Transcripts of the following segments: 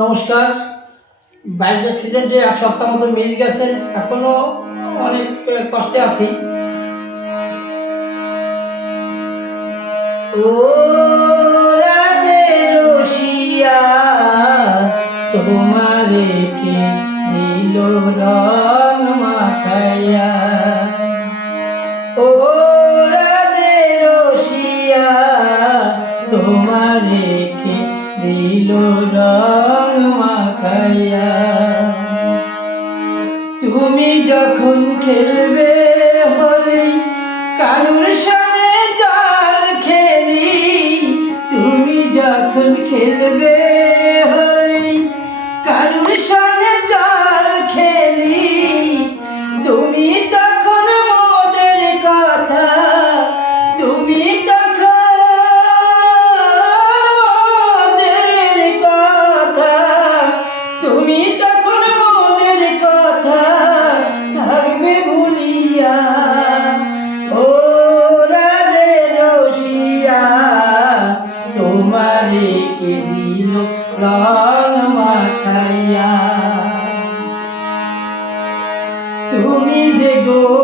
নমস্কার। বাইক অ্যাক্সিডেন্টে এক সপ্তাহ মতো মিস গেছে। এখনও অনেক কষ্টে আছি। ও রসিয়া, তোমারে কে দিল রং মাখাইয়া? ও রাধে রসিয়া, তোমারে কে দিল রং মাখাইয়া তুমি যখন খেলবে হলি, কানুর সামনে জল খেলি। তুমি যখন খেলবে হলি, কানুর সামনে জল তুমি কথা থাকবে ভুলিয়া। ও তোমারে কে তুমি যে গোয়ালে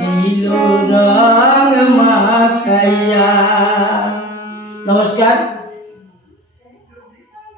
দিল রং মাখাইয়া। নমস্কার।